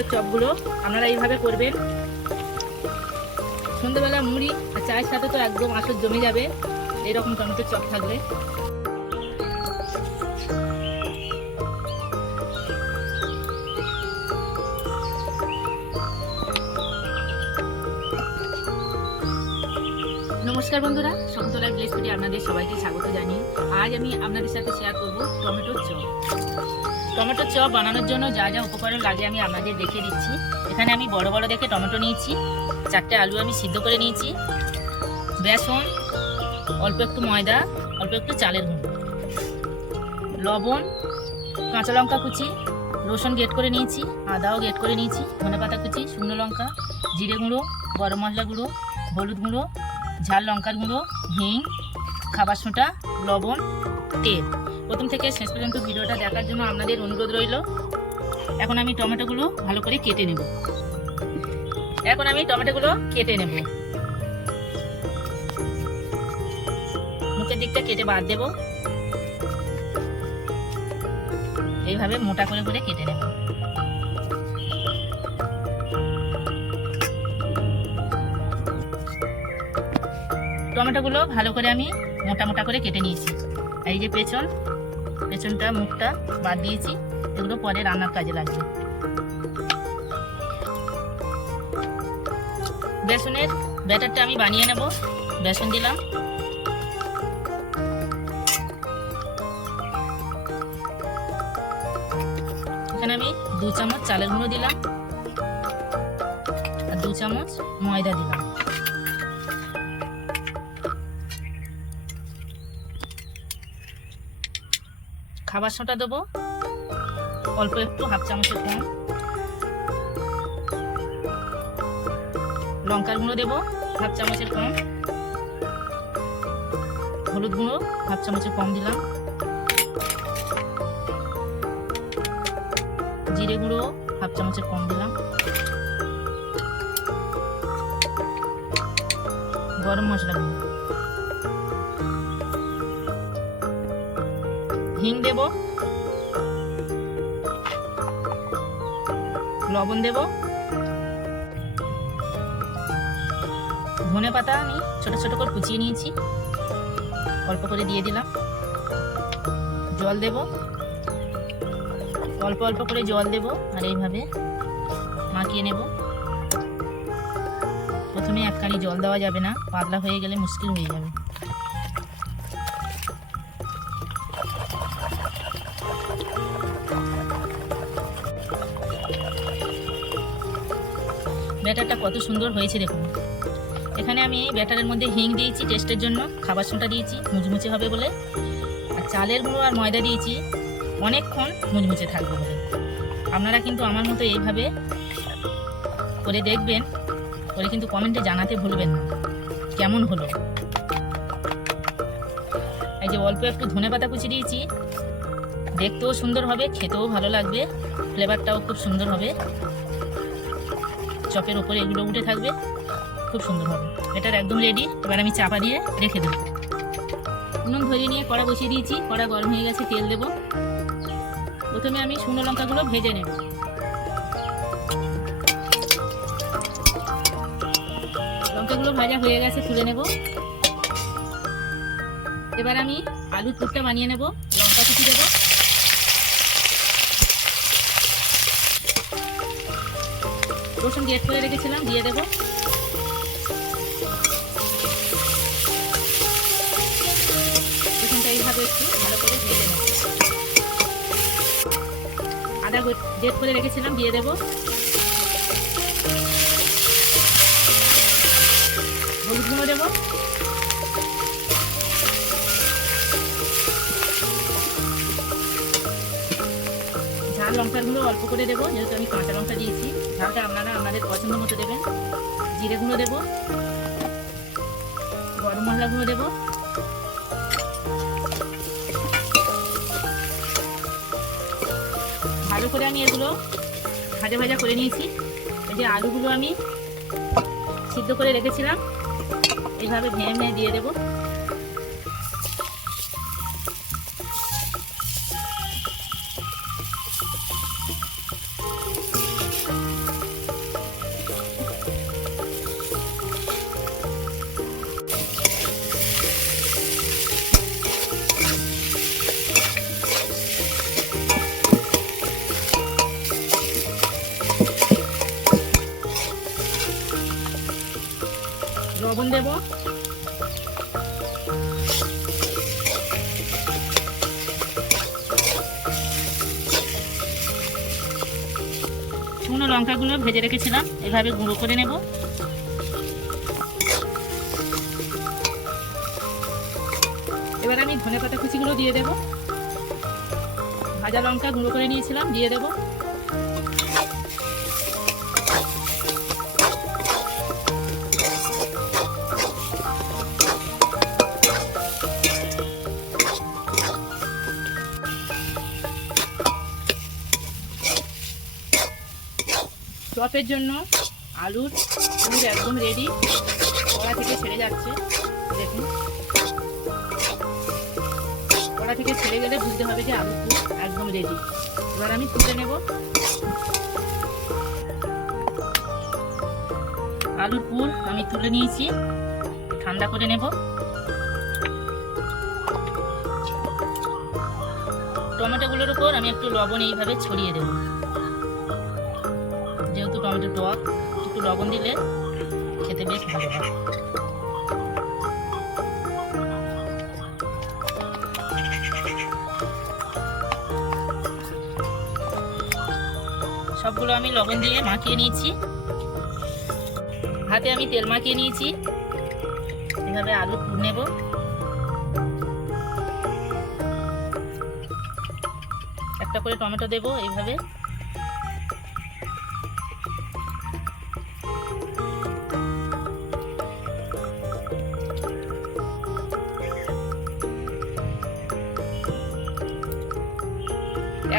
টমেটোর চপগুলো আপনারা এইভাবে করবেন। সন্ধ্যেবেলা মুড়ি আর চায়ের সাথে তো একদম আসর জমে যাবে, এরকম টমেটোর চপ থাকলে নমস্কার বন্ধুরা সমতলা ভিলেজ ফুডে আপনাদের সবাইকে স্বাগত জানিয়ে আজ আমি আপনাদের সাথে শেয়ার করব টমেটোর চপ। টমেটোর চপ বানানোর জন্য যা যা উপকরণ লাগে আমি আপনাদের দেখে দিচ্ছি এখানে আমি বড় বড় দেখে টমেটো নিয়েছি, চারটে আলু আমি সিদ্ধ করে নিয়েছি, বেসন, অল্প একটু ময়দা, অল্প একটু চালের গুঁড়ো, লবণ, কাঁচা লঙ্কা কুচি, রসুন গেট করে নিয়েছি, আদাও গেট করে নিয়েছি, ধনে পাতা কুচি, শুকনো লঙ্কা, জিরে গুঁড়ো, গরম মশলা গুঁড়ো, হলুদ গুঁড়ো, ঝাল লঙ্কার গুঁড়ো, হিং, খাবার সোঁটা, লবণ, তেল। প্রথম থেকে শেষ পর্যন্ত ভিডিওটা দেখার জন্য আপনাদের অনুরোধ রইল। এখন আমি টমেটোগুলো ভালো করে কেটে নেব। এখন আমি টমেটোগুলো কেটে নেব। মুখের দিকটা কেটে বাদ দেব। এইভাবে মোটা করে করে কেটে নেব। টমেটোগুলো ভালো করে আমি মোটা মোটা করে কেটে নিয়েছি। এই যে পেছন পেছনটা মুখটা বাদ দিয়েছি। এগুলো পরে রান্নার কাজে লাগবে। বেসনের ব্যাটারটা আমি বানিয়ে নেব। বেসন দিলাম। এখানে আমি দু চামচ চালের গুঁড়ো দিলাম। আর দু চামচ ময়দা দিলাম। খাবার সোঁটা দেবো। অল্প একটু হাফ চামচের কম লঙ্কার গুঁড়ো দেবো, হাফ চামচের কম। হলুদ গুঁড়ো, হাফ চামচের কম দিলাম। জিরে গুঁড়ো, হাফ চামচের কম দিলাম। গরম মশলা গুঁড়ো। হিং দেব। লবণ দেব। ধনে পাতা আমি ছোট ছোট করে কুচিয়ে নিয়েছি। অল্প করে দিয়ে দিলাম। জল দেব। অল্প অল্প করে জল দেব আর এইভাবে মাখিয়ে নেব। প্রথমে এক কানি জল দেওয়া যাবে না, পাতলা হয়ে গেলে মুশকিল হয়ে যাবে। ব্যাটারটা কত সুন্দর হয়েছে দেখুন। এখানে আমি ব্যাটারের মধ্যে হিং দিয়েছি, টেস্টের জন্য। খাবার সোঁটা দিয়েছি, মুচমুচে হবে বলে। আর চালের গুঁড়ো আর ময়দা দিয়েছি, অনেকক্ষণ মুচমুচে থাকবে বলে। আপনারা কিন্তু আমার মতো এইভাবে করে দেখবেন, করে কিন্তু কমেন্টে জানাতে ভুলবেন না। কেমন হলো? এই যে অল্প একটু ধনে পাতা কুচি দিয়েছি, দেখতেও সুন্দর হবে, খেতেও ভালো লাগবে ফ্লেভারটাও খুব সুন্দর হবে। চপের ওপরে এগুলো উঠে থাকবে। খুব সুন্দর হবে। এটার একদম রেডি এবার আমি চাপা দিয়ে রেখে দেবো। নুন ধরিয়ে নিয়ে কড়া বসিয়ে দিয়েছি। কড়া গরম হয়ে গেছে, তেল দেবো। প্রথমে আমি শুকনো লঙ্কাগুলো ভেজে নেব। লঙ্কাগুলো ভাজা হয়ে গেছে, তুলে নেব। এবার আমি আলুর পুরটা বানিয়ে নেব। লঙ্কা কুচি দেবো। রসুন গ্রেট করে রেখেছিলাম, দিয়ে দেবো। রসুনটা এইভাবে একটু ভালো করে ভেজে নেব। আদা গ্রেট করে রেখেছিলাম, দিয়ে দেবো। হলুদ গুঁড়ো দেবো। ঝাল লঙ্কার অল্প করে দেবো, যেহেতু আমি কাঁচা লঙ্কা দিয়েছি। ঝালটা আপনারা আপনাদের পছন্দ মতো দেবেন। জিরে গুঁড়ো দেবো। গরম মশলা গুঁড়ো দেবো। ভালো করে আমি এগুলো ভাজা ভাজা করে নিয়েছি। এই যে আলুগুলো আমি সিদ্ধ করে রেখেছিলাম। এইভাবে ভেঙে ভেঙে দিয়ে দেবো। লবণ দেব। শুকনো লঙ্কাগুলো ভেজে রেখেছিলাম, এভাবে গুঁড়ো করে নেব। এবার আমি ধনে পাতা কুচিগুলো দিয়ে দেব। ভাজা লঙ্কা গুঁড়ো করে নিয়েছিলাম, দিয়ে দেব। চপের জন্য আলুর পুর একদম রেডি কড়া থেকে ছেড়ে যাচ্ছে, দেখুন। কড়া থেকে ছেড়ে গেলে বুঝতে হবে যে আলুর একদম রেডি এবার আমি তুলে নেব। আলুর পুর আমি তুলে নিয়েছি। ঠান্ডা করে নেব। টমেটোগুলোর উপর আমি একটু লবণ এইভাবে ছড়িয়ে দেবো। টমেটো টক, একটু লবণ দিলে খেতে বেশ ভালো হয়। সবগুলো আমি লবণ দিয়ে মাখিয়ে নিয়েছি। হাতে আমি তেল মাখিয়ে নিয়েছি। এভাবে আলু নেব। একটা করে টমেটো দেবো এইভাবে।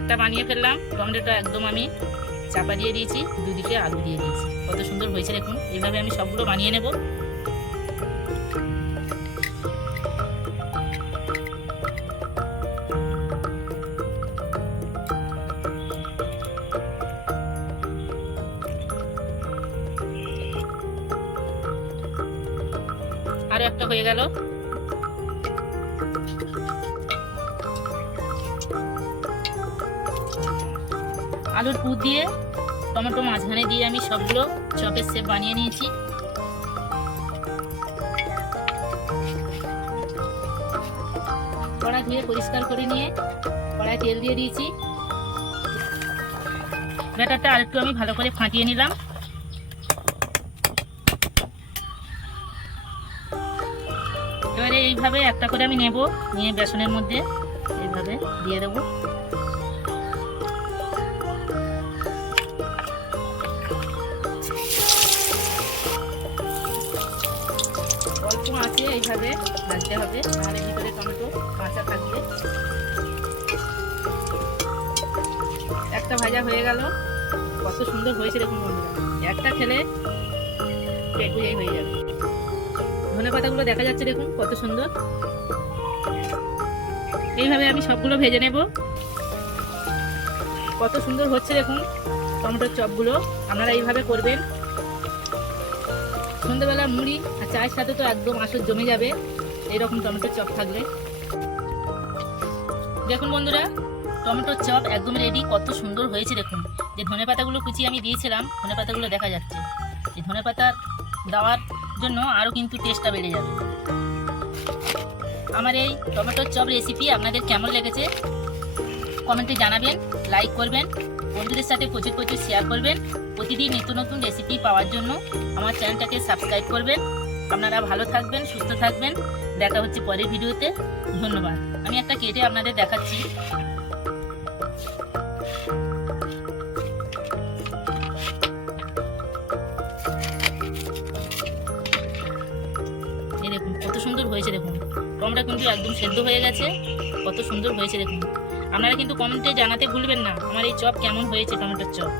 একটা বানিয়ে ফেললাম। টমেটোটা একদম আমি চাপা দিয়ে দিয়েছি, দুদিকে আলু দিয়ে দিয়েছি। কত সুন্দর হয়েছে দেখুন। এইভাবে আমি সবগুলো বানিয়ে নেব। আরও একটা হয়ে গেল। আলুর পুর দিয়ে, টমেটো মাঝখানে দিয়ে আমি সবগুলো চপের শেপ বানিয়ে নিয়েছি। কড়া ধুয়ে পরিষ্কার করে নিয়ে কড়ায় তেল দিয়ে দিয়েছি। ব্যাটারটা আরেকটু আমি ভালো করে ফাটিয়ে নিলাম। এবারে এইভাবে একটা করে আমি নেব, নিয়ে বেসনের মধ্যে এইভাবে দিয়ে দেবো। এইভাবে ভাজতে হবে। নাহলে ভিতরে টমেটো, কাঁচা থাকবে। একটা ভাজা হয়ে গেল। কত সুন্দর হয়েছে বন্ধুরা। একটা খেলে পেট বুঝেই হয়ে যাবে। ধনে পাতাগুলো দেখা যাচ্ছে দেখুন কত সুন্দর। এইভাবে আমি সবগুলো ভেজে নেব। কত সুন্দর হচ্ছে দেখুন টমেটোর চপগুলো। আপনারা এইভাবে করবেন। সন্ধ্যেবেলা মুড়ি আর চায়ের সাথে তো একদম আসর জমে যাবে। এইরকম টমেটোর চপ থাকলে দেখুন বন্ধুরা টমেটোর চপ একদম রেডি কত সুন্দর হয়েছে দেখুন। যে ধনে পাতাগুলো কুচিয়ে আমি দিয়েছিলাম, ধনে পাতাগুলো দেখা যাচ্ছে। এই ধনে পাতা দেওয়ার জন্য আরও কিন্তু টেস্টটা বেড়ে যাবে। আমার এই টমেটোর চপ রেসিপি আপনাদের কেমন লেগেছে? কমেন্টে জানাবেন লাইক করবেন। বন্ধুদের সাথে প্রচুর প্রচুর শেয়ার করবেন। প্রতিদিন নিত্য নতুন রেসিপি পাওয়ার জন্য আমার চ্যানেলটাকে সাবস্ক্রাইব করবেন। আপনারা ভালো থাকবেন, সুস্থ থাকবেন। দেখা হচ্ছে পরের ভিডিওতে। ধন্যবাদ। আমি একটা কেটে আপনাদের দেখাচ্ছি। দেখুন, কত সুন্দর হয়েছে দেখুন। টমেটো কিন্তু একদম সেদ্ধ হয়ে গেছে। কত সুন্দর হয়েছে দেখুন। আপনারা কিন্তু কমেন্টে জানাতে ভুলবেন না। আমার এই চপ কেমন হয়েছে টমেটোর চপ?